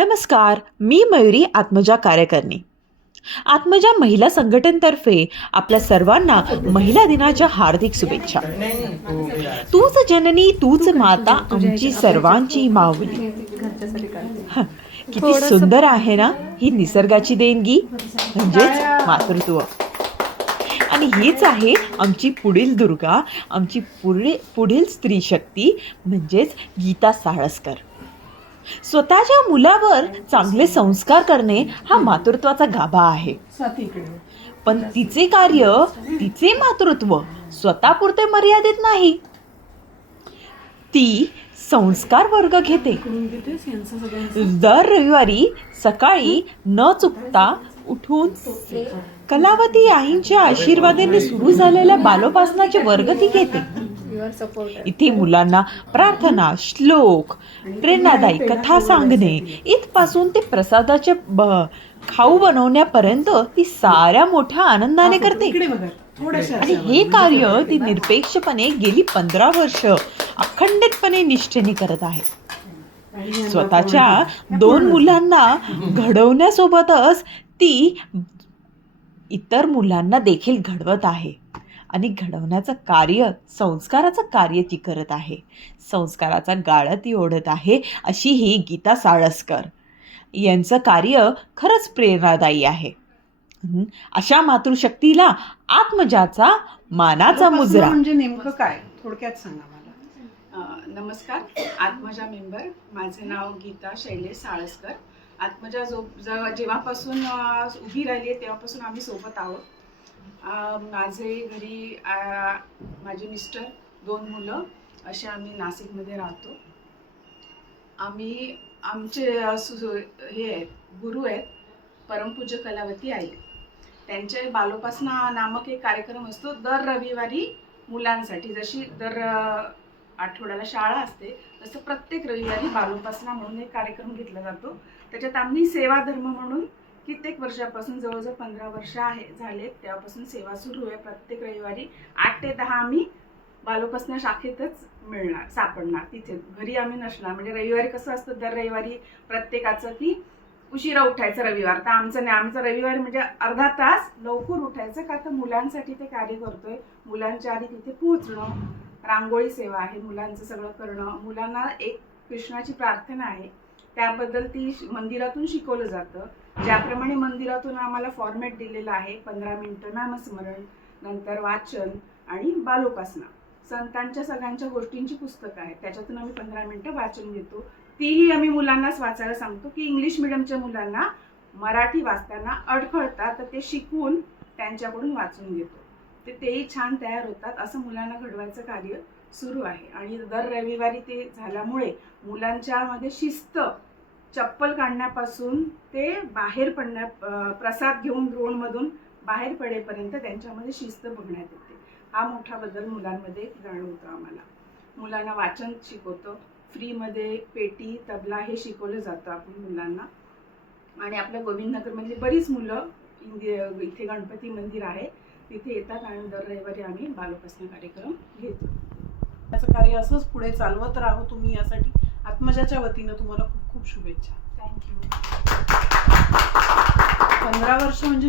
नमस्कार, मी मयुरी आत्मजा कार्यकर्णी. आत्मजा महिला संघटनेतर्फे आपल्या सर्वांना महिला दिनाच्या हार्दिक शुभेच्छा. तूच जननी तूच माता आमची सर्वांची माऊली. किती सुंदर आहे ना ही निसर्गाची देणगी म्हणजेच मातृत्व. आणि हीच आहे आमची पुढील दुर्गा, आमची पुढील स्त्री शक्ती म्हणजेच गीता साळस्कर. स्वतःच्या मुलावर चांगले संस्कार करणे हा मातृत्वाचा गाभा आहे. पण तिचे कार्य, तिचे मातृत्व स्वतःपुरते मर्यादित नाही. ती संस्कार वर्ग घेते. दर रविवारी सकाळी न चुकता उठून कलावती आईंच्या आशीर्वादाने सुरू झालेल्या बालोपासनाचे वर्ग ती घेते. इथे मुलांना प्रार्थना, श्लोक, प्रेरणादायी कथा सांगणे इथपासून ते प्रसादाचे खाऊ बनवण्यापर्यंत ती साऱ्या मोठ्या आनंदाने करते. आणि हे कार्य ती निरपेक्षपणे गेली 15 वर्ष अखंडितपणे निष्ठेने करत आहे. स्वतःच्या 2 मुलांना घडवण्यासोबतच ती इतर मुलांना देखील घडवत आहे. आणि घडवण्याचं कार्य, संस्काराचं कार्य ती करत आहे. संस्काराचा गाळा ती ओढत आहे. अशी ही गीता साळस्कर यांचं कार्य खरंच प्रेरणादायी आहे. अशा मातृशक्तीला आत्मजाचा मानाचा मुजरा. म्हणजे नेमकं काय थोडक्यात सांगा मला. नमस्कार, आत्मजा मेंबर. माझे नाव गीता शैलेश साळस्कर. आत्मजा जेव्हापासून उभी राहिली आहे तेव्हापासून आम्ही सोबत आहोत. माझे घरी माझे मिस्टर, 2 मुलं असे आम्ही नाशिकमध्ये राहतो. आम्ही आमचे हे आहेत, गुरु आहेत परमपूज्य कलावती आई. त्यांचे बालोपासना नामक एक कार्यक्रम असतो दर रविवारी मुलांसाठी. जशी दर आठवड्याला शाळा असते तसं प्रत्येक रविवारी बालोपासना म्हणून एक कार्यक्रम घेतला जातो. त्याच्यात आम्ही सेवा धर्म म्हणून कित्येक वर्षापासून, जवळजवळ 15 वर्ष झालेत तेव्हापासून सेवा सुरू आहे. प्रत्येक रविवारी 8 ते 10 आम्ही बालोपासना शाखेतच सापडणार. तिथे घरी आम्ही नसणार. म्हणजे रविवारी कसं असतं, दर रविवारी प्रत्येकाचं की उशिरा उठायचं रविवार. तर आमचं नाही, आमचं रविवारी म्हणजे अर्धा तास लवकर उठायचं. का तर मुलांसाठी ते कार्य करतोय. मुलांच्या आधी तिथे पोहोचणं, रांगोळी सेवा आहे, मुलांचं सगळं करणं. मुलांना एक कृष्णाची प्रार्थना आहे, त्याबद्दल ती मंदिरातून शिकवलं जातं. ज्याप्रमाणे मंदिरातून आम्हाला फॉर्मॅट दिलेला आहे, 15 मिनिटं नामस्मरण, नंतर वाचन आणि बालोपासना. संतांच्या सगळ्यांच्या गोष्टींची पुस्तकं आहेत, त्याच्यातून आम्ही 15 मिनिटं वाचन घेतो. तीही आम्ही मुलांनाच वाचायला सांगतो की इंग्लिश मिडियमच्या मुलांना मराठी वाचताना अडखळतात, तर ते शिकवून त्यांच्याकडून वाचून घेतो. तेही छान तयार होतात. असं मुलांना घडवायचं कार्य सुरू आहे. आणि दर रविवारी ते झाल्यामुळे मुलांच्यामध्ये शिस्त, चप्पल काढण्यापासून ते बाहेर प्रसाद घेऊन रोडमधून बाहेर पडेपर्यंत त्यांच्यामध्ये शिस्त बघण्यात येते. हा मोठा बदल मुलांमध्ये जाणवतो आम्हाला. मुलांना वाचन शिकवतो. फ्रीमध्ये पेटी, तबला हे शिकवलं जातं आपण मुलांना. आणि आपल्या गोविंदनगरमधली बरीच मुलं इथे गणपती मंदिर आहे तिथे येतात आणि दर रविवारी आम्ही बालोपासना कार्यक्रम घेतो. त्याचं कार्य असंच पुढे चालवत राहू तुम्ही, यासाठी आत्मजाच्या वतीनं तुम्हाला खूप खूप शुभेच्छा. थँक्यू. 15 वर्ष म्हणजे